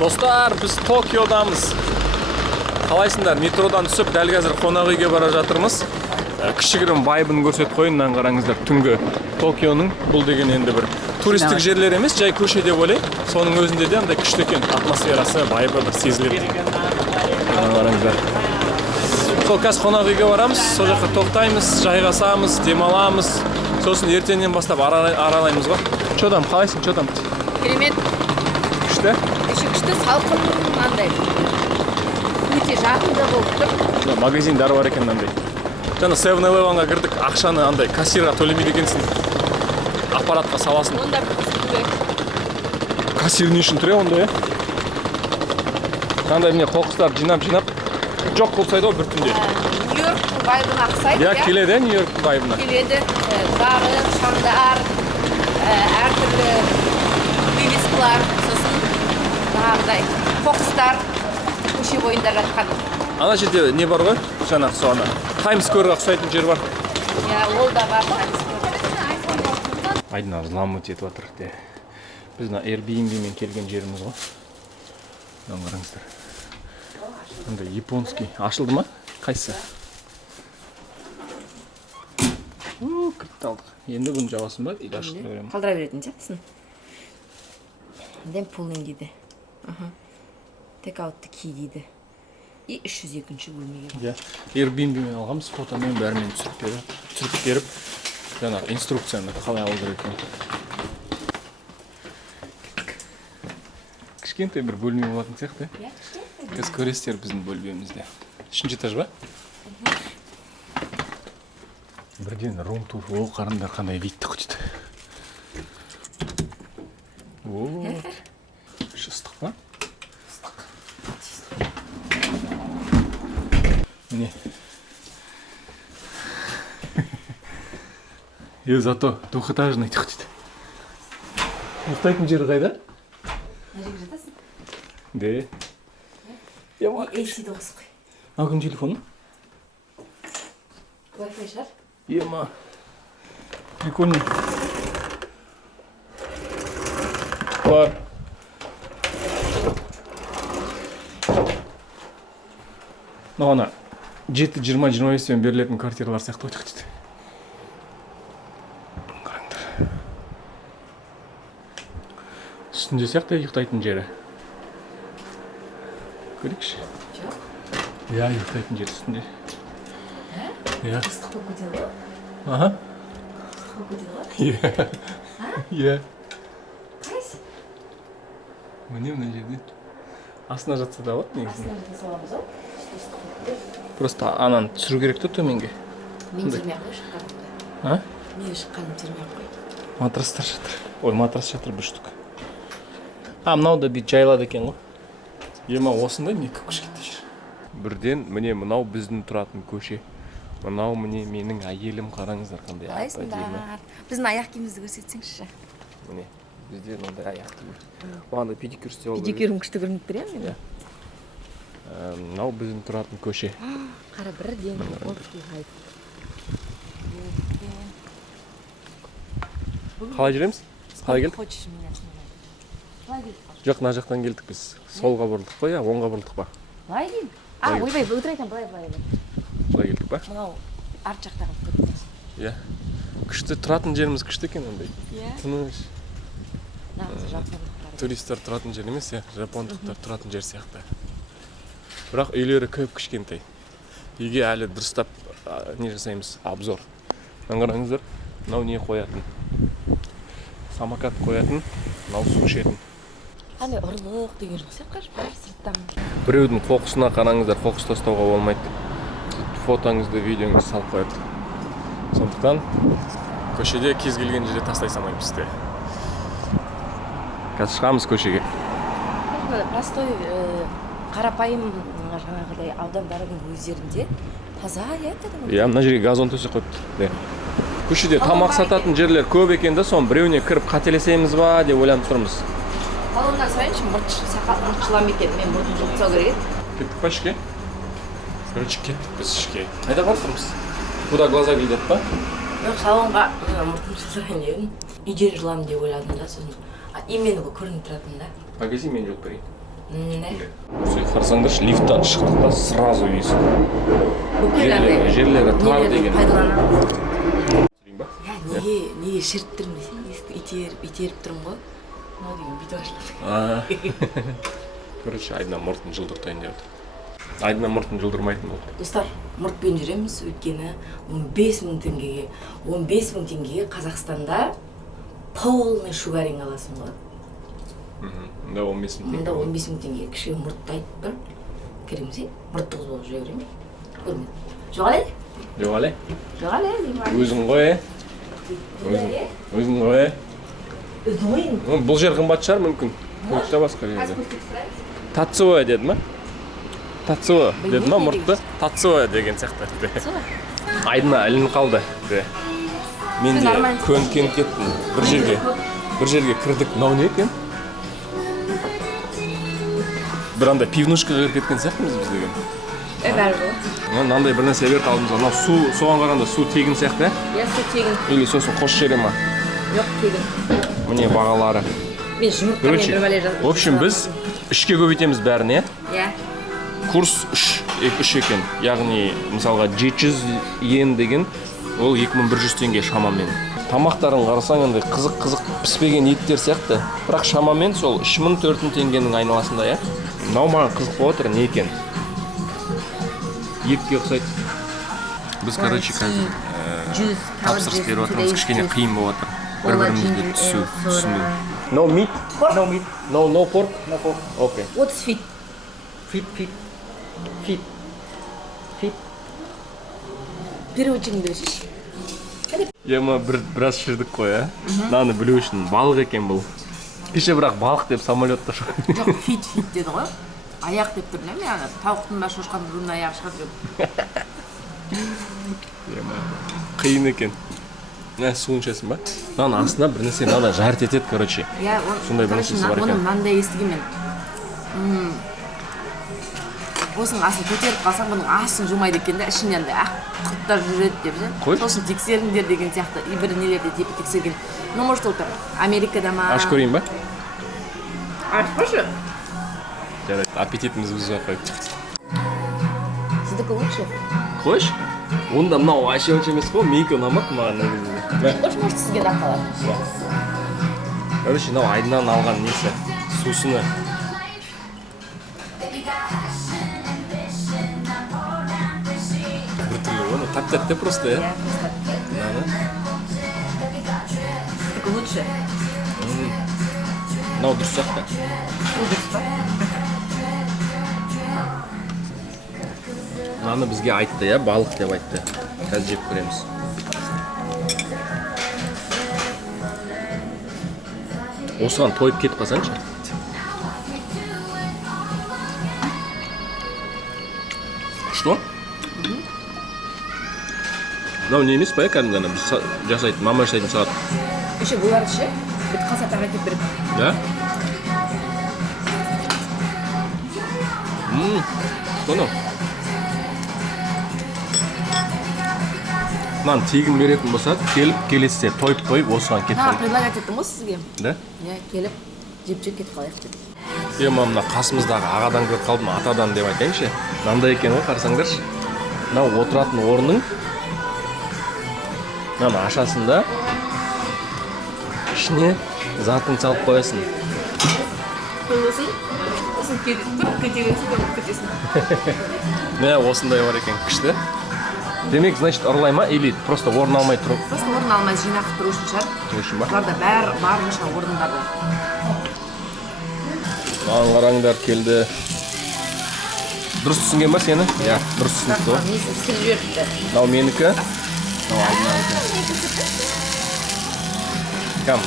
Достар, біз Токиодамыз. Қалайсыңдар? Метродан түсіп, дәл қазір қонақ үйге бара жатырмыз. Кішігірім вайбын көрсетіп қойыннан қараңыздар. Түнгі Токионың бұл деген енді бір туристік жерлер емес, жай көше деп ойлаймын. Соның өзінде де андай күшті екен, атмосферасы, вайбы бір сезіледі. Қараңыздар. Сол қазір қонақ үйге барамыз, сол жаққа тоқтаймыз, жайғасамыз, демаламыз. Сосын ертеңнен бастап аралаймыз ғой. Чодам, қалайсың, чодам? Керемет. Күшті? Күшті салқын мынандай. Өте жақында болып тұр. Магазиндар бар екен мынандай. Жаңа 7-Eleven'ға кірдік, ақшаны андай кассирға төлемейді екенсің. Аппаратқа саласың. Онда бір кассир не үшін тұр онда, е? Қандай міне қоқыстар жинап жоқ болсайды ғой бір түнде. Нью-Йорк вайбына ұқсайды. Я келеді, Нью-Йорк вайбына. Келеді. Жарық, шамдар, әртүрлі вывескалар, сосын жаңағыдай қоқыстар көше бойында жатқан. Ана жерде не бар ғой? Жаңағы сол ана Таймс скверға ұқсайтын жер бар. Я ол да бар Таймс сквер. Айдына злам өтетіп жатыр. Біз Airbnb-мен келген жеріміз ғой. Мынаны қараңыздар. Андай японский ашылды ма? Қайсы? Кіріп алдық. Енді бұны жабасын ба? Или ашып беремін. Қалдыра беретін сияқтысың. Дем пулын дейді. Take-out'ты ки дейді. И 302-ші бөлмеге. Airbnb-мен алғанбыз, фотомен бәрімен түсіріп беріп, жаңа инструкцияны қалай алу керек екен. Кішкентай бір бөлме болатын сияқты. Қазір көресіздер біздің бөлмемізде. 3-ші этаж ба? Бірден рум-тур. О, қараңдар қандай видті құтыды. Вот. Ыстық па? Міне. Зато двухэтажный құтыды. Ұйықтайтын жері қайда? Мына жерге жатасың? Де. AC-ді қосып қой. Ал кім телефоны? Wi-Fi шығар? Ема. Прикольный. Бар. Ана 7-20-25-пен берілетін квартиралар сияқты өте құтыды. Қараңдар. Үстінде сияқты ұйықтайтын жері. Көрейікші. Жоқ. Я, ұйықтайтын жер үстінде. Я. Ыстық болып кетеді ғой? Аха. Ыстық болып кетеді ғой? Я. Қайсы? Міне мына жерде. Астына жатса да болады негізінде. Астына жата саламыз ау? Просто ананы түсіру керек те төменге. Мен термей ақ қой шыққанымда. Мен шыққаным термей ақ қой. Матрастар жатыр. Ой, матрас жатыр бір штук. Мынау да бит жайлады екен ғой. Ема осындай не кішкентай жер. Бірден міне мынау біздің тұратын көше. Мынау міне менің әйелім, қараңыздар қандай әдемі. Қалайсыңдар? Біздің аяқ киімімізді көрсетсеңізші. Міне бізде мынандай аяқты көр. Оған да педикюр істеп алу керек. Педикюрім күшті көрініп тұр мен. Мынау біздің тұратын көше. Қара бірден олдский хайп. Қалай жүреміз? Қалай келдік? Хочешь меня снимать? Қалай келдік? Жоқ, мына жақтан келдік біз. Солға бұрылдық па, я оңға бұрылдық па? Былай деймін? Ойбай, өтіректен былай. Былай келдік па? Мынау арт жақтағы көрінеді. Иә. Күшті тұратын жеріміз күшті екен ондай. Иә. Тыныш. Нағыз жапондықтар. Туристер тұратын жер емес, я. Жапондықтар тұратын жер сияқты. Бірақ үйлері көп кішкентай. Үйге әлі дұрыстап не жасаймыз? Обзор. Қараңыздар, мынау не қоятын? Самокат қоятын, мынау су ішетін. Андай ұрлық деген жоқ қашып бар сырттан. Біреудің қоқысына қараңыздар, қоқыс тастауға болмайды. Фотоңызды, видеоңызды салып қояды. Сондықтан көшеде кез келген жерде тастай салмаймыз де. Қазір шығамыз көшеге. Простой қарапайым жаңағыдай аудандардың өздерінде таза кәдімгі. Иә, мына жерге газон төсеп қойыпты. Көшеде тамақ сататын жерлер көп екен да, соны біреуіне кіріп қателесеміз ба деп ойланып тұрмыз. Салоннан сұрайыншы, мұртшылам екен, мен мұртын жылытсау керек. Кеттік па ішке? Короче, кеттік біз ішке. Қайда барып тұрмыз? Куда глаза глядят па? Жоқ, салонға мұртын жылытайын едім. Үйде жыламын деп ойладым да, сосын. Именно бұл көрініп тұратын да. Магазин мен жоқ берейін. Қарасаңдаршы, лифттан шықтық та сразу иіс. Жерлері тар деген. Неге шіріп тұрмын, итеріп тұрмын ғой. Мынау деген бүйтіп ашылады. Короче, айдына мұртын жылдыртайын деп отыр. Айдына мұртын жылдырмайтын болды. Достар, мұртпен жүреміз, өйткені 15 мың теңгеге Қазақстанда полный шугаринг аласың ғой. Мұнда 15 мың теңге. Мұнда 15 мың теңге кіші мұрттайды бір. Керемесе, мұртты қыз болып жүре беремін. Көрмеді. Жоғалай? Жоғалай? Жоғалай. Өзің ғой, өзің ғой. Өзің ғой? Бұл жер қымбат шығар мүмкін. Көкші басқа жерде. Тацуя деді ма? Тацуя деді ма мұртты? Тацуя деген сияқты. Айдына ілініп қалды. Мен де көніп кеттім. Бір жерге кірдік. Мынау не екен? Бір андай пивнушкаға кіріп кеткен сияқтымыз біз деген. Бәрі ғой. Мынандай бір нәрсе берді алдымызға. Мынау соған қарағанда су тегін сияқты. Иә, су тегін. Или сосын қош жере ма? Жоқ, тегін. Міне бағалары. Мен жұмыртқамен бір бәле жазып. В общем, біз 3-ке көбейтеміз бәрін, иә? Иә. Курс 3 екен. Яғни, мысалға 700 йен деген, ол 2100 теңге шамамен. Тамақтарын қарасаң, андай қызық піспеген еттер сияқты. Бірақ шамамен сол 3400 теңгенің айналасында, иә? Мынау маған қызық болып отыр, не екен? Етке ұқсайды. Біз, короче, тапсырыс беріп отырмыз, кішкене қиын болып отыр. Бір-бірімізді түсіну. No meat? No meat. No pork? No pork. Okay. What's fit? Feet. Переводчигіңді берші. Ема біраз шірдік қой, ә? Наны білу үшін балық екен бұл. Кеше бірақ балық деп самолетта шығады. Жоқ, фит деді ғой. Аяқ деп тұр, білемін яғни. Тауықтың ба шошқан бұрын аяғы шығады деп. Қиын екен. Суын ішесің ба? Мынаның астына бір нәрсе мынада жарт етеді, короче. Сондай бір нәрсесі бар екен. Оны мынандай естіген мен. Осының асын көтеріп қалсаң, бұның асын жумайды екен де, ішінен де ақ құрттар жүреді деп же. Сосын тексеріңдер деген сияқты. Бір нелерде тексерген. Ну, может, отыр. Америкада ма? Аш көрейін ба? Ашпашы. Жарайды, аппетитімізді бұзып қойып. Сіздікі лучше. Қойш? Онда мынау вообще емес қой, менікі ұнамады маған негізінде. Қойш, может, сізге де қалады. Короче, мынау айдынан алған несі, сусыны. Біртүрлі оны тәп-тәтті просто, иә? Сіздікі лучше. Мынау дұрыс сияқты. Дұрыс па? Мынаны бізге айтты, иә, балық деп айтты. Қазір жеп көреміз. Осыған тойып кетіп қалсаңшы. Что? Мынау не емес па, кәдімгі біз жасайтын, мама жасайтын салат. Еще бұларды ше, біт қалса таға кеп береді. Да? Что ну? Мынаны тегін беретін болса, келесіде тойып осыған кетіп қалды. Предлагать еттім ғой сізге. Да? Иә, келіп, жеп кетіп қалайық деді. Мына қасымыздағы ағадан көріп қалдым, атадан деп айтайыншы. Мынандай екен ғой, қарасаңдаршы. Мынау отыратын орның. Мынаны ашасында ішіне затын салып қоясың. Қойылсын, сосын кетесің. Міне осындай бар екен, күшті. Демек, значит, ұрлай ма, или просто орын алмай тұру? Просто орын алмай жинақ тұру үшін шығар. Үшін ба? Бұларда барынша орындар бар. Маған қараңдар келді. Дұрыс түсінген ба сені? Иә, дұрыс түсінікті ғой. Несі сіз жіберіпті. Мынау менікі. Мынау алдына Кам?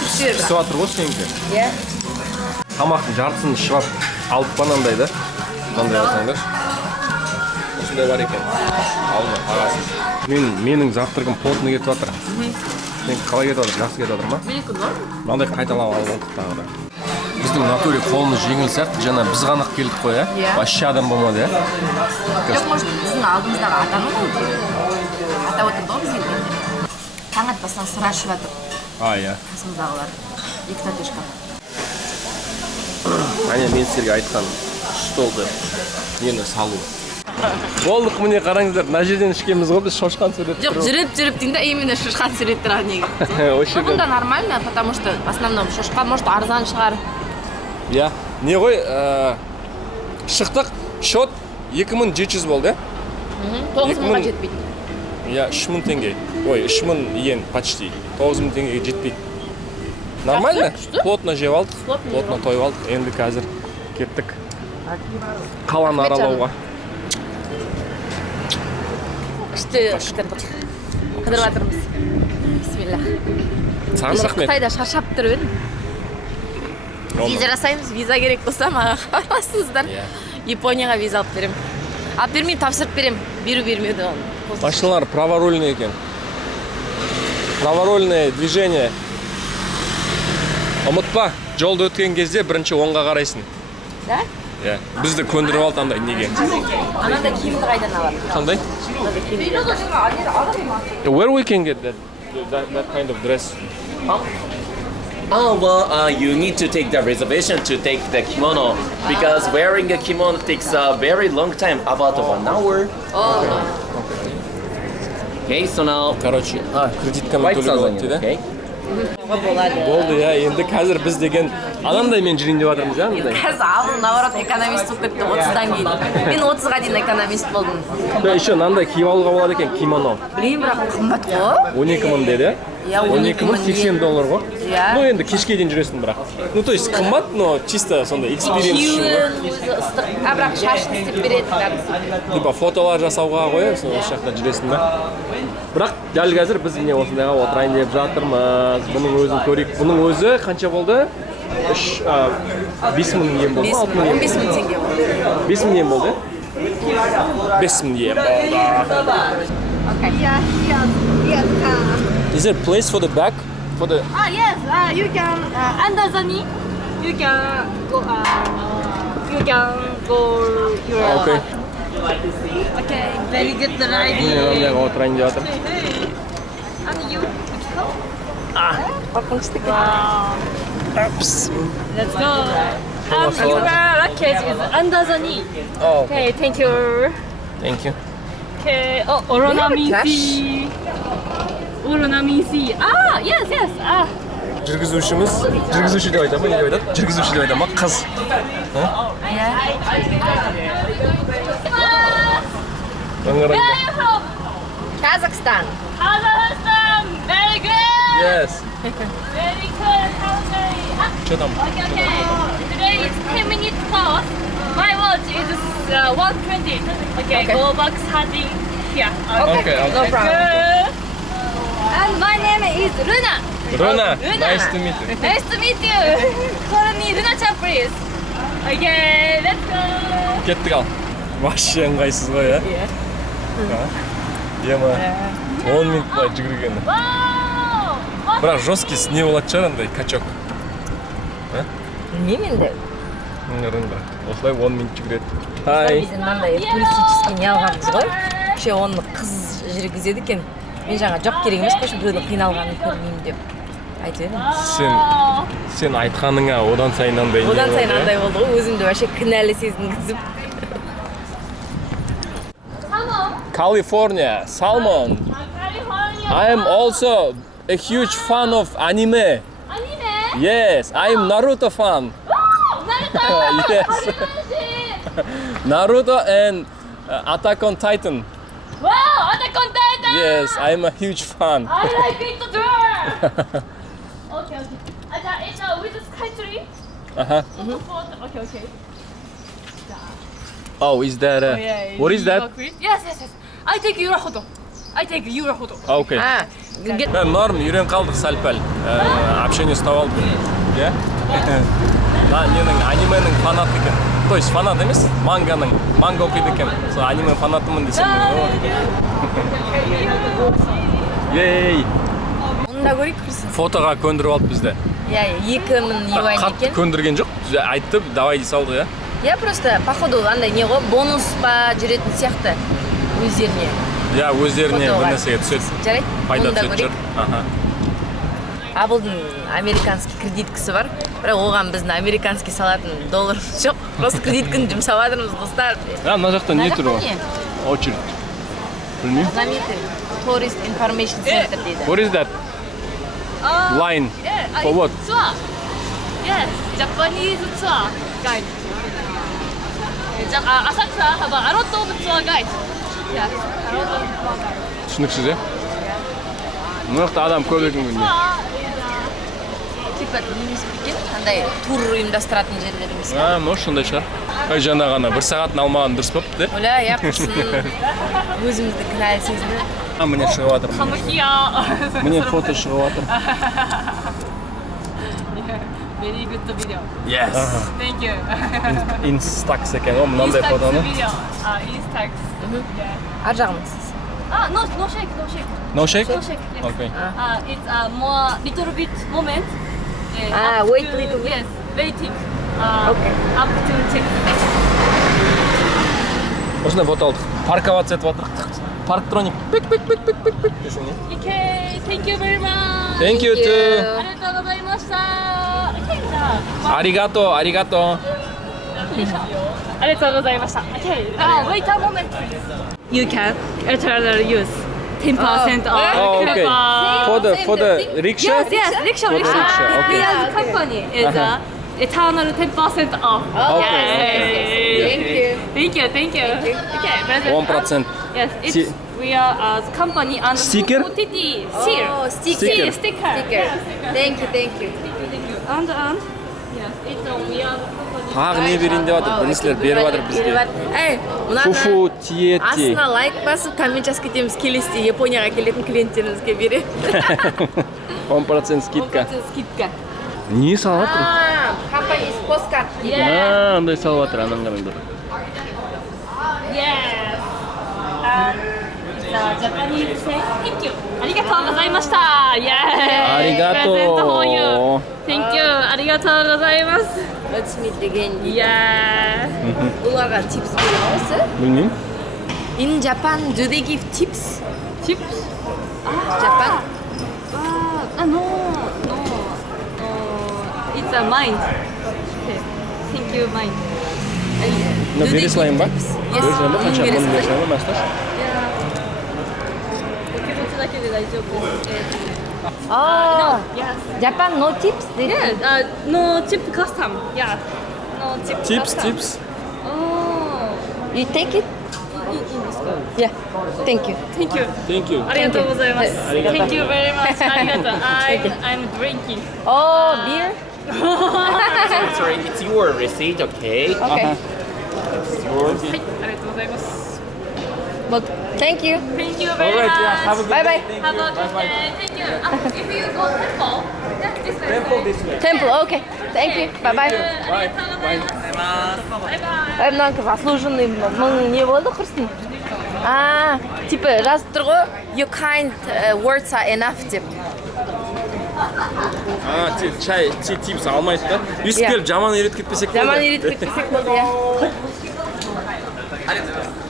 Пісіп жатыр ғой сенікі. Иә. Тамақтың жартысын шывап алып банандай да. Мынандай алсаңдар. Осындай бар екен. Алма, ағасыз. Менің завтрагым плотный кетіп жатыр. Сенікі қалай кетіп жатыр? Жақсы кетіп жатыр ма? Менікі норм. Мынандай қайталап алып алдық тағы да. Біздің натуре қолымыз жеңіл сияқты, жаңа біз ғана келдік қой, иә? Вообще адам болмады, иә? Жоқ, может, біздің алдымыздағы атаны ғой? Ата отырды ғой бізге. Таң атпастан сыра ішіп жатыр. Иә. Қасымыздағылар. 2 татешка. Аня, мен сіздерге айтқан столды нені салу. Болдық, міне қараңыздар, мына жерден ішкенбіз ғой, біз шошқан сурет. Жоқ, жүріп дейін да, именно шошқан сурет тұрады неге. Бұнда нормально, потому что в основном шошқа, может, арзан шығар. Я, не ғой, шықтық, счет 2700 болды, 9000-ға жетпейді. Я, 3000 теңге. Ой, 3000 иен, почти. 9000 теңгеге жетпейді. Нормально? Плотно жеп алдық, плотно тойып алдық. Енді қазір кеттік қаланы аралауға. Күшті қыдырып жатырмыз. Бисмилlah. Саған рахмет. Қытайда шаршап тұрып едім. Виза жасаймыз, виза керек болса маған хабарласыңыздар. Японияға виза алып беремін. Алып бермеймін, тапсырып беремін. Бермеуді. Машиналар праворульный екен. Праворульное движение. Ұмытпа, жолды өткен кезде бірінші оңға қарайсың. Да? Иә. Бізді көндіріп алды андай неге. Ананда киімді қайдан алады? Қандай? Where we can get that kind of dress? Oh, well, you need to take the reservation to take the kimono because wearing a kimono takes a very long time, about 1 hour. Okay, so now Короче, кредиткамен white төлеуге болады sazon, дейді. okay? Болды, иә, енді қазір біз деген анандай мен жүрейін деп жатырмыз, иә, мындай. Қазір алдын, наоборот, экономист болып кетті 30-дан кейін. Мен 30-ға дейін экономист болдым. Еще мынандай киіп алуға болады екен, кимоно. Білейін, бірақ қымбат қой. 12.000 деді. Иә, 12.000 $80 ғой. Иә. Ну, енді кешке дейін жүресің бірақ. Ну, то есть қымбат, но чисто сондай экспириенс үшін ғой. Киюін, өзі ыстық. Бірақ шашын істеп береді. Типа фотолар жасауға қояды, сол жақта жүресің ба. Бірақ дәл қазір біз міне осындайға отырайын деп жатырмыз. Бұның өзін көрейік. Бұның өзі қанша болды? 5000 yen болды. 15.000 теңге болды. 5000 yen болды. 5000 yen болды. Is there a place for the back? For the Yes, you can under the knee. You can go. You can go your. Okay. Okay, very good idea. Міне мынайға отырайын деп жатыр. And you. Қорқынышты екен. Let's go. Your luggage is under the knee. Oh, Okay, thank you. thank you. Okay. Oh, ornament trash. C. Ornament C. Yes. Жүргізуші деп айтады ма, не деп айтады? Жүргізуші деп айтады ма, қыз. Where are you from? Казахстан. Kazakhstan. Very good. Yes. Very good. Что там? Okay. Today is 10 minutes past. My watch is 1:20. Okay, Okay. go back starting here. Okay. No problem. Good. And my name is Luna. Rona, Luna. nice to meet you. Nice to meet you. Call me Luna-chan, please. Okay, let's go. Кеттік ал. Вообще ыңғайсыз ғой, иә? Ема, 10 минут былай жүгіргені. Wow. Бірақ жесткий не болады шығар андай качок. Білмеймін енді. Осылай 10 минут жүгіреді. Хай. Біз мынандай туристический не алғанбыз ғой. Вообще оны қыз жүргізеді екен. Мен жаңа жоқ керек емес қой, біреудің қиналғанын көрмеймін деп айтып едім. Сен айтқаныңа одан сайын андай. Одан сайын андай болды ғой, өзімді вообще кінәлі сезінгізіп. California, Salmon. California. I am also a huge fan of anime. Anime. Yes, I am Naruto fan. Naruto. Yes. Naruto and Attack on Titan. Wow, Attack on Titan. Yes, I am a huge fan. I like it to do. Okay. It's with the sky tree. Uh-huh. Okay. Oh, is that what is that? Yes. I take your photo. Okay. Норм, үйрен қалдық сәл-пәл. Общение ұстап алдық. Иә? Менің анименің фанат екен. То есть фанат емес, манга оқиды екен. Сол аниме фанатымын десем. Ей! Оны да көрейік кірсін. Фотоға көндіріп алды бізді. Иә, 2000 юань Қатты екен. көндірген жоқ, айтты, давай дей салды, иә? Я просто, походу, андай не ғой, бонус па жүретін сияқты өздеріне. Иә, өздеріне Фотоға. бір нәрсеге түседі. Жарайды, Пайда оны да түседі жүр. көрейік. Абылдың американский кредиткасы бар. Бірақ оған біздің американский салатын долларымыз жоқ. Просто кредитканы жұмсап жатырмыз, достар. Мына жақта не тұр? Очередь. Білмеймін. Знаменитый Tourist Information Center дейді. What is that? Line. For what? Tour. Yes, Japanese tour guide. Asakusa have a lot of tour guide. Yes, a lot of tour guide. Түсініксіз, е? Мына жақта адам көп екен күнде. Типа немес екен, андай тур ұйымдастыратын жерлер емес. Может, сондай шығар. Жаңа ғана 1 сағатын алмаған дұрыс болыпты, де? Оля, я құрсын. Өзімізді кінәлі сезініп. Міне шығып жатыр. Come here. Міне фото шығып жатыр. Very good video. Yes. Thank you. Instax екен ғой, мынандай фотоны. Instax. Ар жағымыз сіз. No shake, no shake. No shake? No shake. Yes. Okay. It's more little bit moment. Up wait to- little bit. Yes, waiting. Okay. Up to check. Осындай фото алдық. Парковаться етіп жатырық. Парктроник. Пик. Okay, thank you very much. Thank you too. ありがとうございました。Okay, じゃあありがとう。ありがとうございました。Okay, wait a moment, please. You can eternal use 10% off. Oh, okay. For the rickshaw? Yes, rickshaw. For the rickshaw, okay. We as a company is eternal 10% off. Okay. Thank you. Okay, present. 1%. Yes, it's we are as company and Sticker? OTT seal. Oh, sticker. Sticker. Thank you. And yes, it's we are company. Тағы не берейін деп жатыр, біріншілер беріп жатыр бізге. Эй, Фуфу, тиети. астына лайк басып, коммент жазып кетеміз, келесіде Японияға келетін клиенттерімізге бере. 10% скидка. Скидка. Не салып жатыр? Компания споскарт. Андай салып жатыр, анан қараңдар. Yes. Japanese say thank you. ありがとうございました。Yes. ありがとう。 Present for you. Thank you. ありがとうございます。 Өтсімет деген. Yes. Бұларға tips бере осы. Білмеймін. In Japan, do they give tips? Chips? Japan? No. It's a mine. Okay. Thank you, mine. Мына бере салайын ба? Yes. Бере салайын ба? Қанша? Бере Мұны бере салайын. салайын ба, Мәсташ? お気持ちだけで大丈夫です。Oh, Yes. Japan no tips? Yeah. No chip custom. Yeah. No chip Tips, custom. tips. Oh. You take it? Yeah, thank you. Thank you. Thank you. ありがとうございます。ありがとう。 Thank you very much. ありがとう。I'm drinking. Oh, beer? Sorry, it's your receipt, okay? Okay. はい、ありがとうございます。 Well, thank you. Thank you very Alright, yeah, much. have a good Bye day. bye. Have a good day. Thank you. If you go temple, yeah, this way. Temple this way. Temple, okay. Thank you. Bye bye. ありがとうございます。バイバイ。Мынаң заслуженный мың не болды құрсын? Типа жазып тұр ғой, your kind words are enough деп. Чай, типс алмайды да? Үйсіп келіп жаман үйретіп кетпесек болды. Жаман үйретіп кетпесек болды, иә.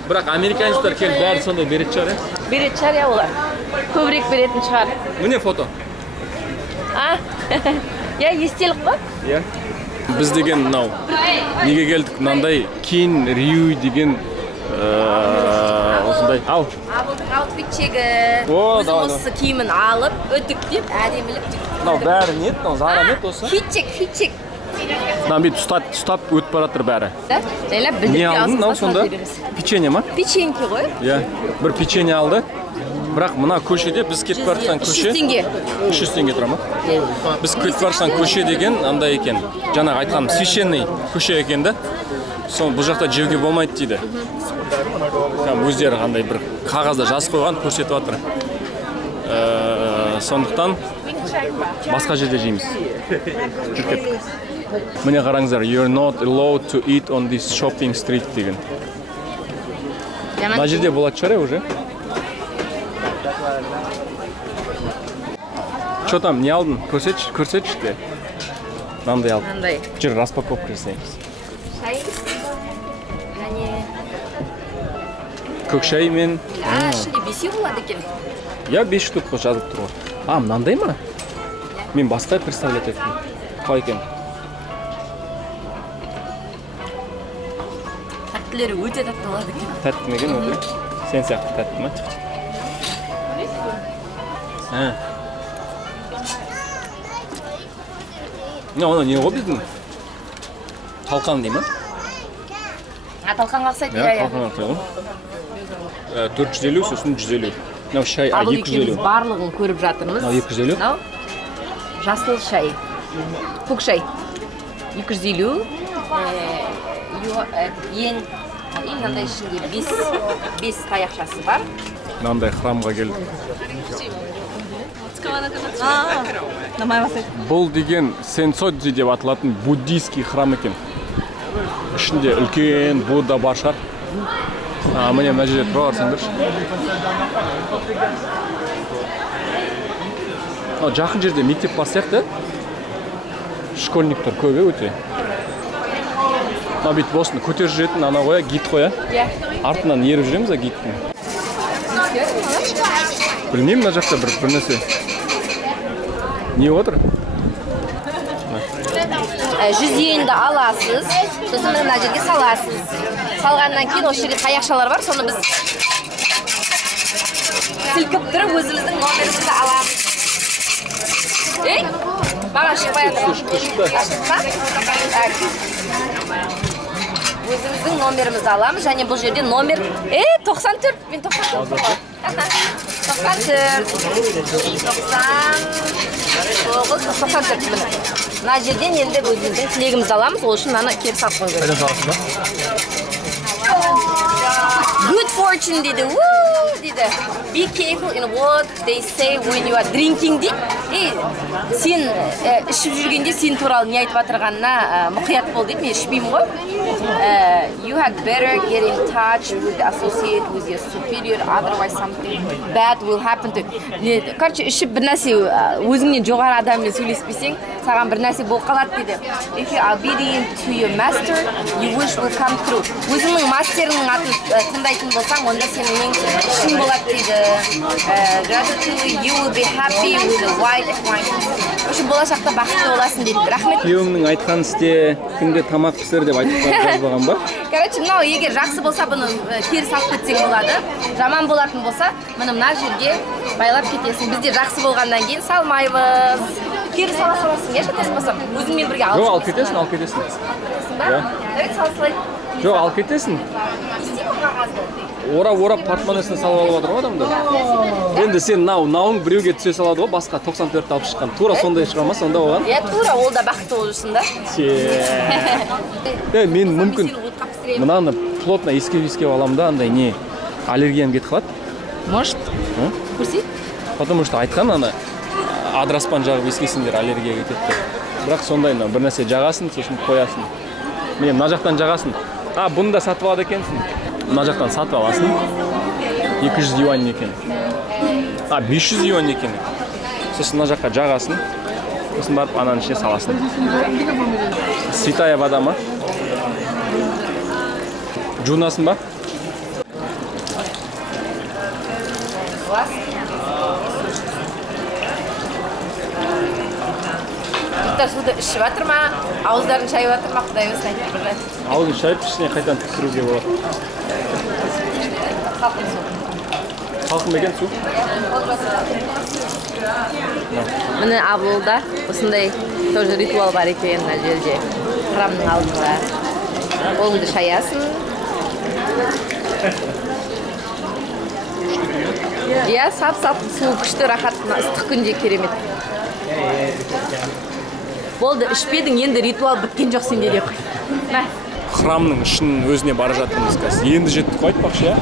Бірақ американецтер келіп бәрі сондай беретін шығар, иә? Беретін шығар, иә олар. Көбірек беретін шығар. Міне фото. Иә, естелік қой? Иә. Біз деген мынау. Неге келдік? Мынандай Кин Рью деген осындай. Ау. Абылдың аутфитчегі. О, Өзі давай, осы киімін алып, өтіктеп, әдемілік Мынау бәрі нет, мынау Зара нет осы. Хитчек. Мынау бүйтіп ұстап өтіп бара жатыр бәрі. Жайлап Не білдіріп алдың мынау сонда? Печенье ма? Печеньки ғой. Иә. Бір печенье алды. Бірақ мына көшеде біз кетіп бара жатқан көше 300 теңге. 300 теңге тұра ма? Біз кетіп бара жатқан көше деген андай екен. Жаңағы айтқаным священный көше екен да. Соны бұл жақта жеуге болмайды дейді. Өздері қандай бір қағазда жазып қойған көрсетіп жатыр. Сондықтан басқа жерде жейміз. Жүріп кеттік. Міне қараңыздар, you're not allowed to eat on this shopping street деген. Мына жерде болады шығар уже. Что там, не алдың? Көрсетші де. Мынандай алдым. Мынандай. Жүр, распаковка жасаймыз. Шай. Және Көк шай мен... ішінде 5 болады екен. Я 5 штук жазып тұр ғой. Мынандай ма? Мен басқа представлять еттім. Қалай екен? Тәттілері өте тәтті болады екен. Тәтті ме екен өте? Сен сияқты тәтті ма? Оны не ғой біздің? Талқан дей ма? Талқанға ұқсайды, иә. Талқанға ұқсайды ғой. 450, сосын 150. Мынау шай, 250. Барлығын көріп жатырмыз. Мынау 250. Мынау жасыл шай, көк шай 250. Ең мынандай ішінде 5 таяқшасы бар. Мынандай храмға келді. Бұл деген Сенсодзи деп аталатын буддийский храм екен. Ішінде үлкен Будда бар шығар. Міне мына жерде тұра барсаңдаршы. Жақын жерде мектеп бар сияқты. Школьниктер көп өте. Бүйтіп осыны көтеріп жүретін ана қоя, гид қоя. Артынан еріп жүреміз гидтің. Білмеймін, мына жақта бір нәрсе. Не отыр? 100 йенді аласыз, сосын мына жерге саласыз. Салғаннан кейін осы жерде таяқшалар бар, соны біз сілкіп тұрып өзіміздің номерімізді аламыз. Маған шықпай жатыр. Өзіміздің номерімізді аламыз, және бұл жерде номер 94. Мен 94 болған. 94 міне. Мына жерден енді өзіміздің тілегімізді аламыз, ол үшін мынаны кері салып қойып қайдан саласыз ба? Good fortune дейді. Дейді. Be careful in what they say when you are drinking дейді. Сен ішіп жүргенде сен туралы не айтып жатырғанына мұқият бол дейді. Мен ішпеймін ғой. You had better get in touch with the associate with your superior, otherwise something bad will happen to. Короче, ішіп бір нәрсе өзіңнен жоғары адаммен сөйлеспесең, саған бір нәрсе болып қалады дейді. If you are obedient to your master, your wish will come true. Өзіңнің мастерінің атын тыңдайтын болсаң, онда сенің ең шын болады дейді. Gradually you will be happy with a wide acquaintance. Осы болашақта бақытты боласың дейді. Рахмет. Күйеуімнің айтқан істе, күнде тамақ пісір деп айтып жазбаған ба? Короче, мынау егер жақсы болса, бұны кері салып кетсең болады. Жаман болатын болса, мына жерге байлап кетесің. Бізде жақсы болғаннан кейін салмайбыз. Кері саласың, шатаспасам. Өзіңмен бірге алып. Жоқ, алып кетесің. Жоқ, алып кетесің. Орап портмонесіне салып алып жатыр ғой адамдар. Енді сен науың біреуге түсе салады ғой, басқа 94 алып шыққан. Тура сондай шыға ма, сонда оған? Тура, ол да бақытты болсын да. Мен мүмкін мынаны плотно ескеп аламын да, андай не аллергиям кетіп қалады. Может. Көрсей? Потому что айтқан ана адыраспан жағып ескесіңдер, аллергия кетеді деп. Бірақ сондай бір нәрсе жағасын, сосын қоясын. Міне мына жақтан жағасын. Бұны да сатып алады екенсің. Мына жақтан сатып аласың. 200 юань екен. 500 юань екен. Сосын мына жаққа жағасын. Сосын барып ананың ішіне саласың. Святая вода ма? Жуынасың ба? Суды ішіп жатыр ма, ауыздарын шайып жатыр ма, құдай өзін айтып бірді. Ауызын шайып, ішіне қайтан түксіруге болады. Салқын су. Салқын екен су? Міне Абылда осындай тоже ритуал бар екен мына жерде. Храмның алдында. Қолыңды шаясың. Иә, сап-сап су күшті, рахат, ыстық күнде керемет. Болды, ішпедің, енді ритуал біткен жоқ сенде де қой. Храмның ішінің өзіне бара жатырмыз қазір. Енді жеттік қой айтпақшы, иә?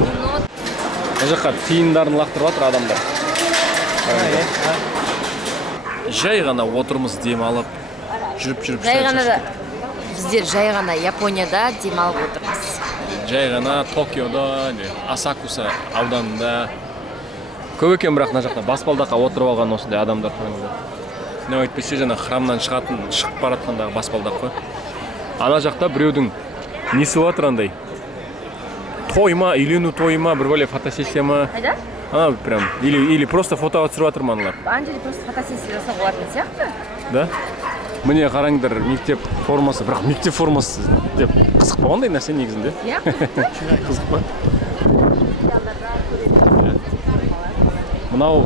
Мына жаққа тиындарын лақтырып жатыр адамдар. Жай ғана отырмыз, демалып, жүріп. Біздер жай ғана Японияда демалып отырмыз. Жай ғана Токиода, Асакуса ауданында. Көп екен, бірақ мына жақта баспалдаққа отырып алған осындай адамдар. Не өйтпесе жаңа храмнан шығып баратқандағы баспалдақ қой. Ана жақта біреудің несі жатыр андай. Той ма, үйлену тойы ма, бір бөле фотосессия ма? Ана прям или просто фотоға түсіріп жатыр аналар. Анжели просто фотосессия жасап болатын сияқты. Да? Міне қараңдар, мектеп формасы, бірақ мектеп формасы деп қызық болғандай нәрсе негізінде. Иә. Қызық па? Мынау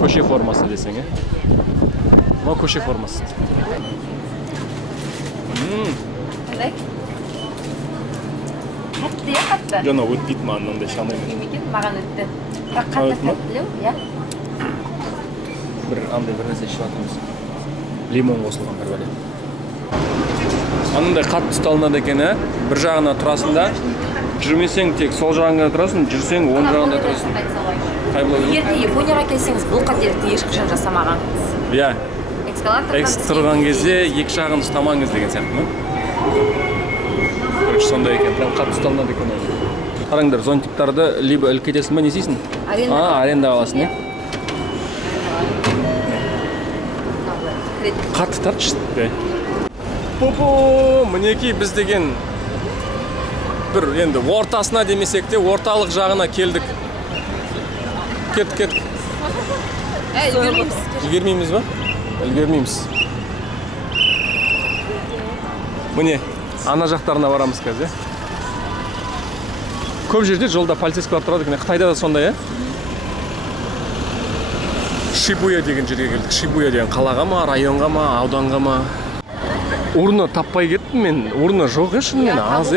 көше формасы десең, мынау көше формасы. Қандай? Қатты я қатты. Жана өтпейді маған мынандай шамай. Мемлекет маған өтті. Бірақ қатты тәттілеу, иә. Бір андай бір нәрсе ішіп жатырмыз. Лимон қосылған бір бәле. Анандай қатты ұсталынады екен, бір жағына тұрасың да, жүрмесең тек сол жағына тұрасың, жүрсең оң жағына тұрасың. Қай болады? Егер де Японияға келсеңіз, бұл қателікті ешқашан жасамағансыз. Иә. Экскалатордан Тұрған кезде екі жағын ұстамаңыз деген сияқты ма? Короче, сондай екен, прям қатты ұсталынады екен. Қараңдар, зонтиктарды либо іліп кетесің ба, не істейсің? Аренда аласың, иә? Қатты тартшы. Пу-пу, мінекей біз деген бір енді ортасына демесек те орталық жағына келдік. Кет. Үлгермейміз ба? Үлгермейміз. Міне, ана жақтарына барамыз қазір. Көп жерде жолда полицейскілер тұрады екен. Қытайда да сондай, Шибуя деген жерге келдік. Шибуя деген қалаға ма, районға ма, ауданға ма? Урны таппай кеттім мен. Урны жоқ шынымен аз,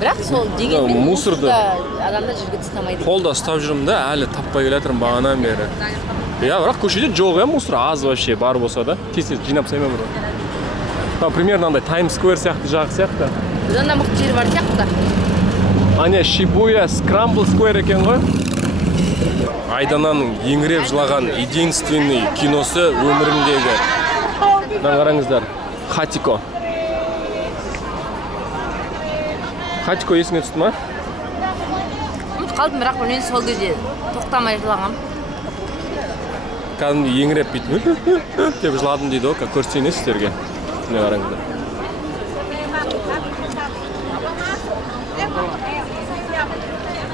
Бірақ сол дегенмен мусорды адамдар жерге тастамайды. Қолда ұстап жүрмін да, әлі таппай келатырмын бағанан бері. Бірақ көшеде жоқ, мусор аз вообще бар болса да. Тез жинап саймен бір. Примерно андай Times Square сияқты жағы сияқты. Бұдан да мықты жері бар сияқты. Ане Шибуя Scramble Square екен ғой. Айдананың еңіреп жылаған единственный киносы өмірімдегі. Қараңыздар, Хатико. Хатико есіңе түсті ма? Ұмыт қалдым, бірақ мен сол кезде тоқтамай жылағам. Кәдімгі еңіреп бүйтіп деп жыладым дейді ғой, көрсетейін сіздерге. Міне қараңыздар.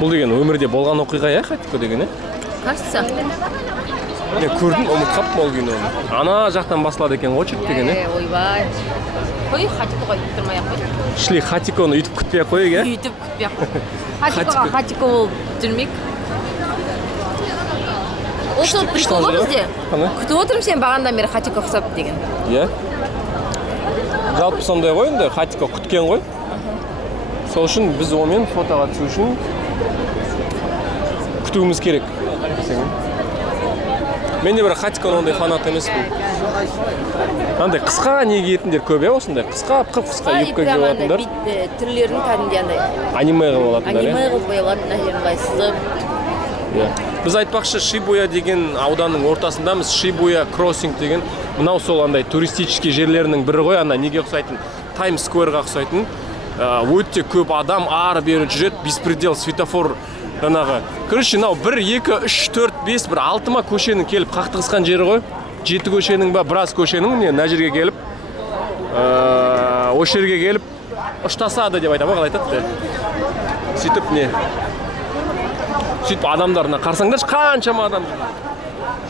Бұл деген өмірде болған оқиға, Хатико деген, Кажется. Мен көрдім, ұмыт қаптым ол киноны. Ана жақтан басылады екен очерк деген, Ойбай. Қой, Хатикоға үйтіп тұрмай-ақ қой. Шли Хатиконы үйтіп күтпей-ақ қойық, Үйтіп күтпей-ақ қой. Хатикоға Хатико болып жүрмек. Осы прикол ғой бізде. Күтіп отырмын сен бағандан бері Хатико ұқсап деген. Иә. Жалпы сондай ғой енді, Хатико күткен ғой. Сол үшін біз онымен фотоға түсу үшін күтуіміз керек. Мен де бір Хатиконың ондай фанат емеспін. Андай қысқа не киетіндер көп, осындай қысқа, қып-қысқа юбка киіп алатындар. Түрлерін кәдімгідей андай Аниме қылып алатындар, Аниме қылып боялатын әжерін сызып. Біз айтпақшы Шибуя деген ауданның ортасындамыз. Шибуя Кроссинг деген. Мынау сол андай туристический жерлерінің бірі ғой, ана неге ұқсайтын? Times Square-ға ұқсайтын. Өте көп адам ары-бері жүреді, беспредел, светофор жаңағы. Короче, мынау 1, 2, 3, 4, 5, 6 ма көшенің келіп қақтығысқан жері ғой. 7 көшенің ба, біраз көшенің мына жерге келіп, осы жерге келіп ұштасады деп айтам, қалай айтады? Сөйтіп не? Сөйтіп адамдарына қарсаңдаршы, қаншама адам.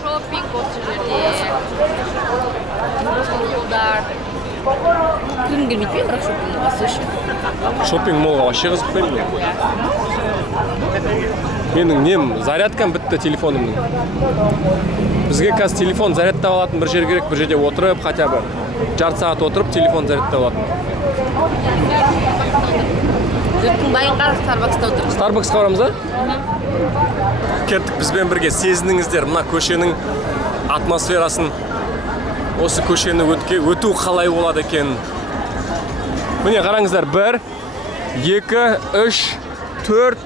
Шоппинг осы жерде. Молдар. Кіргім келмейді ме, бірақ шоппинг осы үшін. Шоппинг молға вообще қызықпаймын мен. Менің нем зарядкам бітті телефонымның. Бізге қазір телефон зарядтап алатын бір жер керек, бір жерде отырып, хотя бы жарты сағат отырып телефон зарядтап алатын. Жұрттың дайын қарып Starbucks'та отырып. Starbucks'қа барамыз, Кеттік бізбен бірге сезініңіздер мына көшенің атмосферасын. Осы көшені өту қалай болады екен. Міне қараңыздар, 1, 2, 3, 4,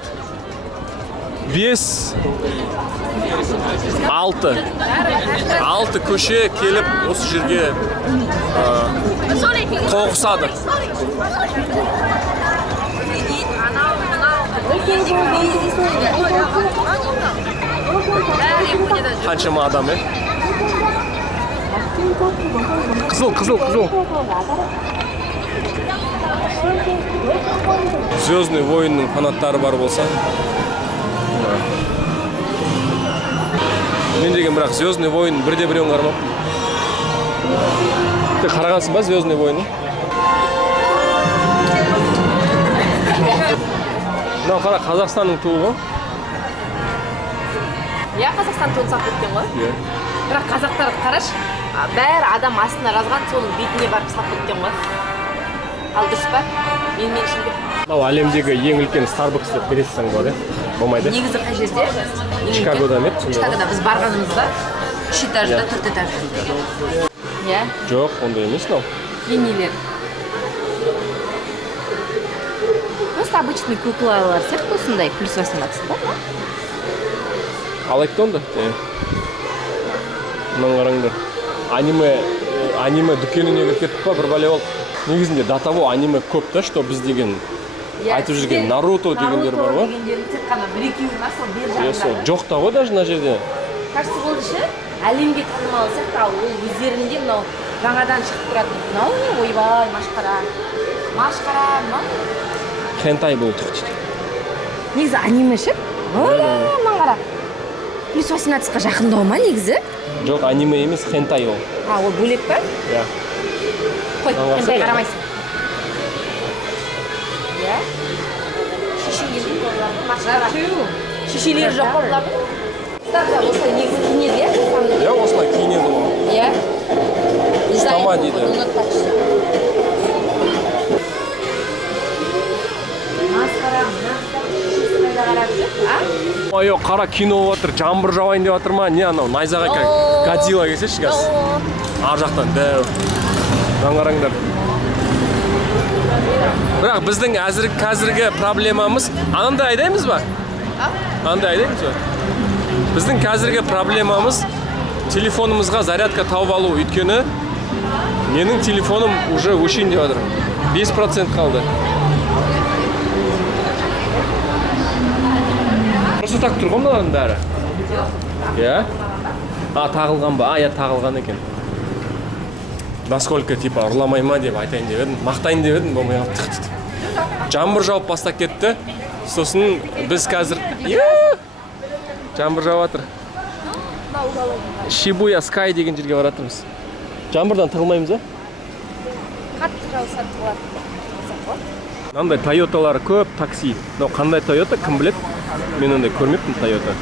5, 6. 6 көше келіп осы жерге тоғысады. Қаншама адам, Қызыл. Звездный войнның фанаттары бар болса. Мен деген бірақ Звездный войн бірде біреуін қарамаппын. Ты қарағансың ба Звездный войнны? Мынау қара Қазақстанның туы ғой. Иә, Қазақстан туын сақ кеткен ғой. Иә. Бірақ қазақтарды қарашы, бәрі адам астына жазған, соның бетіне барып сақ кеткен ғой. Ал дұрыс па? Мен ішінде. Мынау әлемдегі ең үлкен Starbucks деп бересің бар, иә? Болмайды. Негізі қай жерде? Чикагода ме? Чикагода біз барғанымызда 3 этажда, 4 этажда. Иә? Жоқ, ондай емес мынау. Бейнелер. Просто обычный куклалар сияқты осындай плюс 18 да? Ал айтты онда. Мынаны қараңдар. Аниме дүкеніне кіріп кеттік па, бір бәле болды. Негізінде до того аниме көп та, что біз деген айтып жүрген Наруто дегендер бар ғой. Дегендердің тек қана бір-екеуі ма сол бер жағында. Жоқ та ғой даже мына жерде. Кажется, ол ше әлемге танымал сияқты, ал ол өздерінде мынау жаңадан шығып тұратын. Мынау не? Ойбай, машқара. Мынау. Хентай болды дейді. Негізі аниме ше? Мынаны қара. Плюс 18-қа жақындау ма негізі? Жоқ, аниме емес, хентай ол. Ол бөлек па? Иә. Қой, хентай қарамайсың. Иә? Шешелері жоқ боларды. Старда осылай негізі киінеді, иә? Иә, осылай киінеді ол. Иә? Ұстама дейді. Ой, қара кино отыр, жаңбыр жауайын деп жатыр ма? Не анау, найзағай Годзилла келсеші газ. Ар жақтан дәу. Мынаны қараңдар. Бірақ біздің қазіргі проблемамыз, анандай айдаймыз ба? Анандай айдаймыз ба? Біздің қазіргі проблемамыз телефонымызға зарядка тауып алу. Өйткені менің телефоным уже өшейін деп жатыр. 5% қалды. Просто так тұр ғой мыналардың бәрі. Иә? Тағылған ба? Иә, тағылған екен. Насколько типа ұрламай ма деп айтайын деп едім. Мақтайын деп едім, болмай қалды. Жаңбыр жауып бастап кетті. Сосын біз қазір жаңбыр жауып жатыр. Shibuya Sky деген жерге баратырмыз. Жаңбырдан тығылмаймыз, а? Қатты жауса тығылады. Мынандай Toyotалар көп, такси. Қандай Toyota, кім білет? Мен ондай көрмеппін Toyota.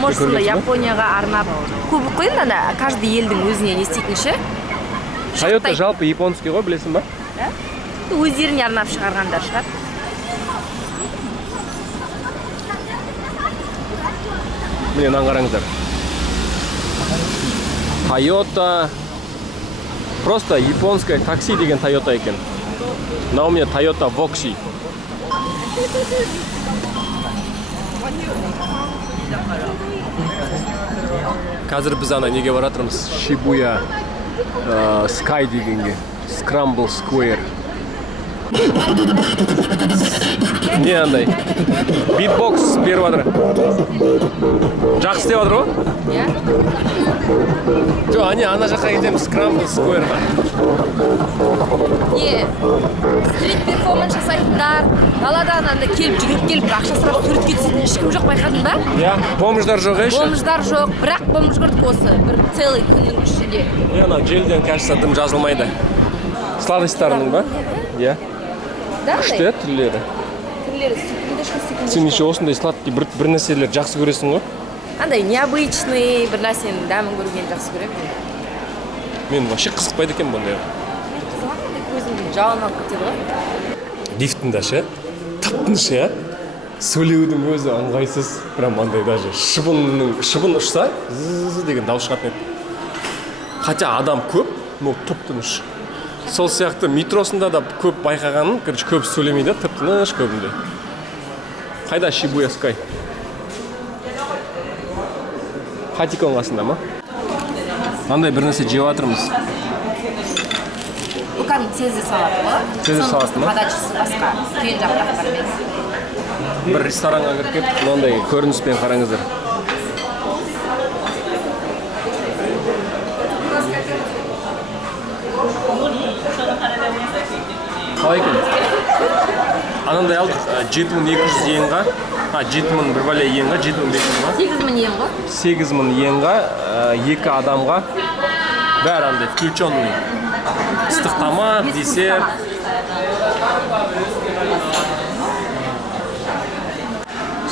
Может, сонда Японияға арнап көбі қойын, ана каждый елдің өзіне не істейтін ше? Toyota жалпы японский ғой, білесің ба? Өздеріне арнап шығарғандар шығар. Міне, мынаны қараңыздар. Toyota. Просто японское такси деген Toyota екен. Мынау міне Toyota Voxy. Қазір біз ана неге баратырмыз? Shibuya Sky дегенге. Scramble Square. Не андай? Beatbox беріп жатыр. Жақсы істеп жатыр ғой? Иә? Жоқ, ана жаққа кетеміз Scramble Square-ға. Не? Стрит перформанс жасайтындар, даладан анда келіп жүгіріп келіп ақша сұрап суретке түсетін ешкім жоқ, байқадың ба? Иә, бомждар жоқ еш? Бомждар жоқ, бірақ бомж көрдік осы бір целый күннің ішінде. Анау желден кажется дым жазылмайды. Сладостарының ба? Иә. Күшті түрлері. Түрлері секундочка. Сен еще осындай сладкий бір нәрселер жақсы көресің ғой? Андай необычный бір нәрсенің дәмін көргенді жақсы көремін. Мен вообще қызықпайды екен бұндай. Көзімді жауын алып кетеді ғой. Лифтінде ше, тып-тыныш иә. Сөйлеудің өзі ыңғайсыз. Прям андай даже шыбын ұшса, зы деген дауыс шығатын еді. Хотя адам көп, но тып-тыныш. Сол сияқты метросында да көп байқағаным, көп сөйлемейді, тып-тыныш көбінде. Қайда Shibuya Sky? Хатикон қасында ма? Андай бір нәрсе жеп жатырмыз. Бұл кәдімгі цезий салаты ғой. Цезий салаты ма? Подачасы басқа, түйін жапырақтармен. Бір ресторанға кіріп келіп, мынандай көрініспен қараңыздар. Қалай екен? Анандай алдық 7200 йенға, 7000 бір бәле йенға, 7500 ма? 8000 йен ғой. 8000 йенға, 2 адамға бәрі андай включенный. Ыстық тамақ, десерт.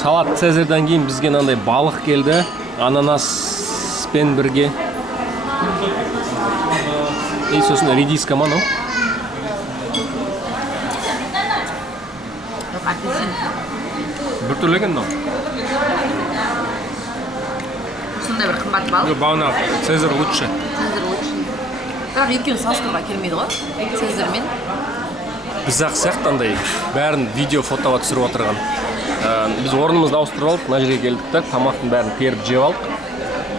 Салат Цезарьдан кейін бізге андай балық келді, ананаспен бірге. И сосын редиска ма, бір түрлі екен, Сондай бір қымбат балық. бағана Цезарь лучше. Цезарь лучше. Бірақ екеуін салыстыруға келмейді ғой. Цезарь мен. Біз ақ сияқты андай бәрін видео фотоға түсіріп отырған. Біз орнымызды ауыстырып алдық, мына жерге келдік та, тамақтың бәрін періп жеп алдық.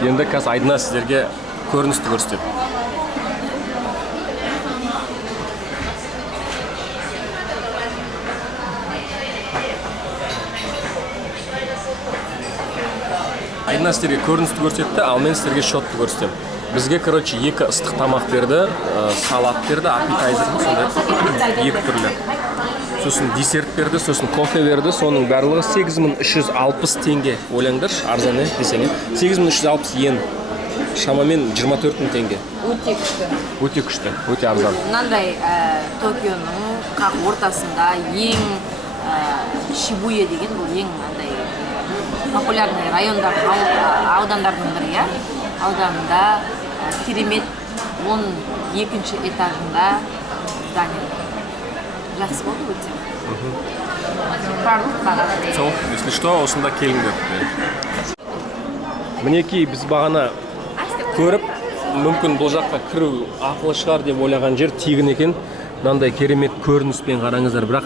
Енді қазір Айдына сіздерге көріністі көрсетеді. Айдына сіздерге көріністі көрсетті, ал мен сіздерге шотты көрсетемін. Бізге, короче, 2 ыстық тамақ берді, салат берді, аппетайзер ма сондай, 2 түрлі. Сосын десерт берді, сосын кофе берді, соның барлығы 8360 теңге. Ойлаңдаршы, арзан десең. 8360 йен. Шамамен 24000 теңге. Өте күшті. Өте күшті, өте арзан. Мынандай Токионың қақ ортасында ең Шибуя деген бұл ең андай популярный райондар, аудандардың бірі, иә. Ауданында керемет 12-ші этажында здание. Жақсы болды өте. Барлық бағана. Сол, если что, осында келіңдер. Мінекей біз бағана көріп, мүмкін бұл жаққа кіру ақылы шығар деп ойлаған жер тегін екен. Мынандай керемет көрініспен қараңыздар, бірақ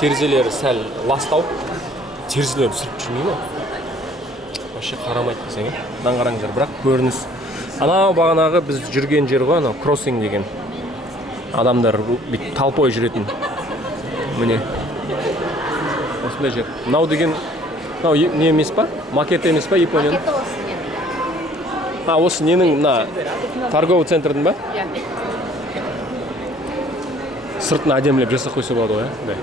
терезелері сәл ластау. Терезелері сүріп жүрмей ма? Вообще қарамайды десең, мынаны қараңыздар, бірақ көрініс. Анау бағанағы біз жүрген жер ғой, анау кроссинг деген. Адамдар талпой жүретін. Міне. Осындай жер. Мынау деген, мынау не емес па? Макет емес па, Японияның? Макеті осы не? Осы ненің, мына торговый центрдің ба? Иә. Сыртын әдемілеп жасап қойса болады ғой, иә?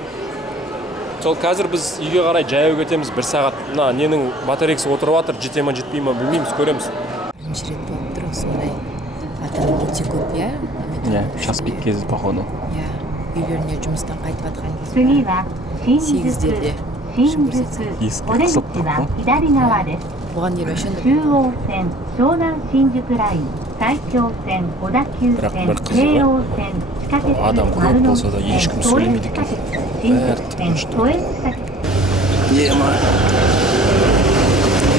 Сол қазір біз үйге қарай жаяу кетеміз, 1 сағат. Мына ненің батарейкасы отырып жатыр, жете ма, жетпей ма білмейміз, көреміз. Бірінші рет болып тұр осындай. Адам өте көп, иә? Иә, час пик кезі походу. Иә. Үйлеріне жұмыстан қайтып жатқан кезде. 次は新宿 сегіздерде 新 шын 宿 көрсетсе. お出口は左側です。 Бұған дейін өшін中央線湘南新宿ライン、埼京線小田急線、京王線地下鉄丸の内線、都営地下鉄新宿線、都営地下鉄。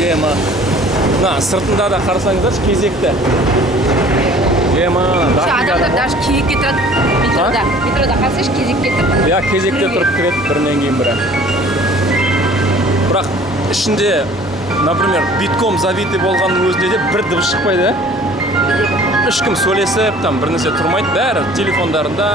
Ема. Мына сыртында да қарасаңыздаршы, кезекті. Ема. Адамдар даже кезекке тұрады метрода. Метрода қарасаңшы кезекке тұрып. Иә, кезекте тұрып кіреді бірінен кейін бірі. Бірақ ішінде, например, битком забитый болғанның өзінде де бір дыбыс шықпайды, иә? Ешкім сөйлесіп, там бір нәрсе тұрмайды, бәрі телефондарында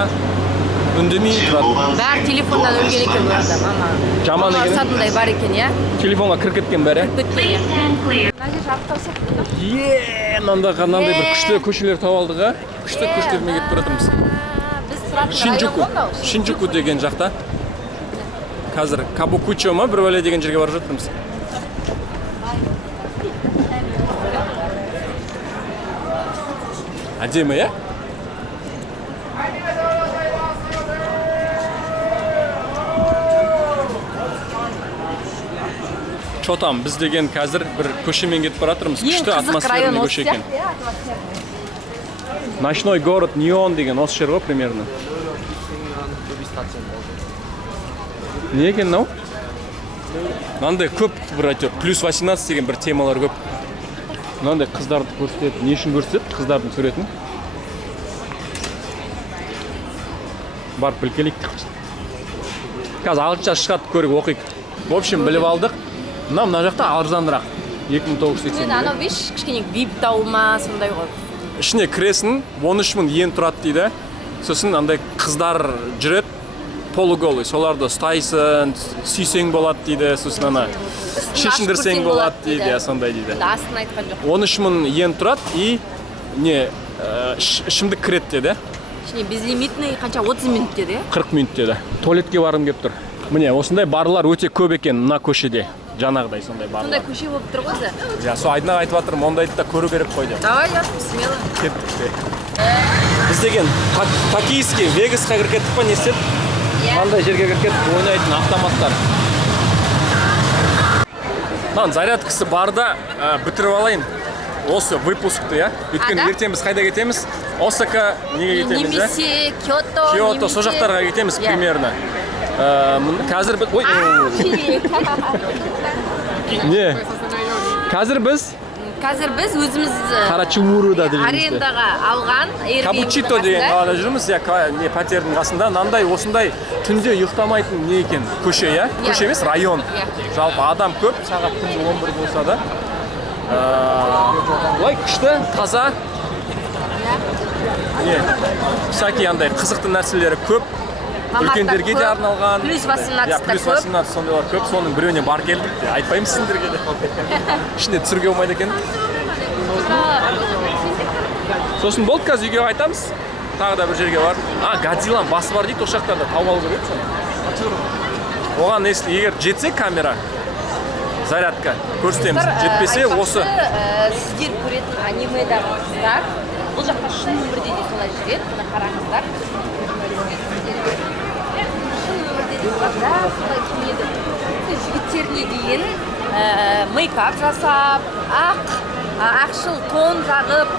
үндемей тұрады. Бәрі телефондан өлген екен бұларда, мама. Жаман екен. Сатындай бар екен, иә? Телефонға кіріп кеткен бәрі. Біткен, иә? Мына жер жабықтау сияқты. Мынандай бір күшті көшелер тауып алдық, а? Күшті көшелермен кетіп бара жатырмыз. Біз тұратын район Шинджуку. ғой мынау. Шинджуку деген жақта. Қазір Кабукучо ма бір бәле деген жерге барып жатырмыз. Әдемі, иә? Чо там, біз деген қазір бір көшемен кетіп бара жатырмыз. Күшті атмосферный көше екен. Ночной город Неон деген осы жер ғой примерно. Не екен мынау? Мынандай көп бір әйтеуір плюс 18 деген бір темалар көп. Мынандай қыздарды көрсетеді. Не үшін көрсетеді? Қыздардың суретін. Барып білкелейік. Қазір ағылшынша шығады, көріп оқиық. В общем, біліп алдық. Мына жақта арзанырақ. 2980. Енді анау беш кішкене вип тауыма сондай ғой. Ішіне кіресің, 13.000 йен тұрады дейді. Сосын андай қыздар жүреді, полуголый, соларды ұстайсың, сүйсең болады дейді. Сосын ана шешіндірсең болады дейді, сондай дейді. Астын айтқан жоқ. 13.000 йен тұрады и не ішімдік кіреді деді. Ішіне безлимитный қанша 30 минут деді. 40 минут деді. Туалетке барғым келіп тұр. міне осындай барлар өте көп екен мына көшеде. Жаңағыдай сондай барлар. Сондай көше болып тұр ғой өзі. Ja, со айдына айтып жатырмын, ондайды да көру керек қой деп. Давай, я смело. Кеттік. Біз деген Токийский Вегасқа кіріп кеттік па, не істедік? Мынандай жерге кіріп кеттік, ойнайтын автоматтар. Маған зарядкасы барда бітіріп алайын. Осы выпускты, я? Өйткені ертең біз қайда кетеміз? Осака неге кетеміз, я? Немесе Киото, Киото, со жақтарға кетеміз примерно. Қазір біз... Ой, не? Қазір біз өзіміз Карачимуруда дегенімізде. арендаға алған Airbnb Капучито деген қалада жүрміз, не пәтердің қасында. Нандай осындай түнде ұйықтамайтын не екен? Көше, я? Көше емес, район. Жалпы адам көп, сағат түнде 11 болса да. Олай күшті, таза. Не? Всякий андай қызықты нәрселері көп. Үлкендерге де арналған. Плюс 18 плюс 18 сондайлар көп. Соның біреуіне бар келдік. Айтпаймын сендерге де. Ішінде түсірге болмайды екен. Сосын болды, қазір үйге қайтамыз. Тағы да бір жерге бар. Годзилланың басы бар дейді, ошақтарда тауып алу керек соны. Оған егер жетсе камера, зарядка көрсетеміз. Жетпесе осы. Сіздер көретін анимедағы қыздар, бұл жақта шын өмірде де солай жүреді. Бұны қараңыздар. Жігіттеріне дейін мейкап жасап, ақшыл тон жағып.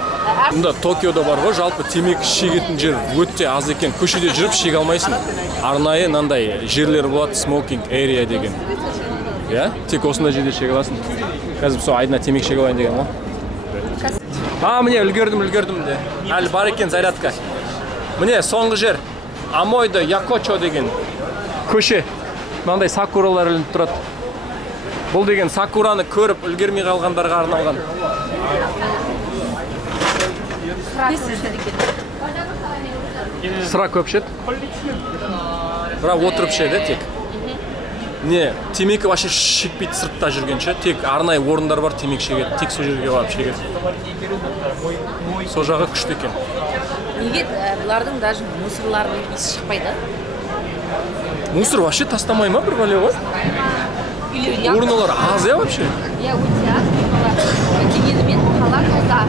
Мұнда Токиода бар ғой, жалпы темекі шегетін жер өте аз екен. Көшеде жүріп шеге алмайсың. Арнайы нандай жерлер болады, smoking area деген. Я? Тек осындай жерде шеге аласың. Қазір сол айдына темекі шеге алайын деген ғой. Міне үлгердім де. Әлі бар екен зарядка. Міне соңғы жер. Амойдо Якочо деген көше. Мынандай сакуралар ілініп тұрады. Бұл деген сакураны көріп үлгермей қалғандарға арналған. Sıra көп ішеді. Бірақ отырып ішеді тек. Не, темекі вообще шекпейді сыртта жүргенше. Тек арнайы орындар бар, темекі шегеді. Тек сол жерге барып шегеді. Сол жағы күшті екен. Неге бұлардың даже мусорларының иісі шықпайды? Мусор вообще тастамай ма бір бәле ғой? Урналар аз, я вообще? Я өте аз. Дегенмен қала таза.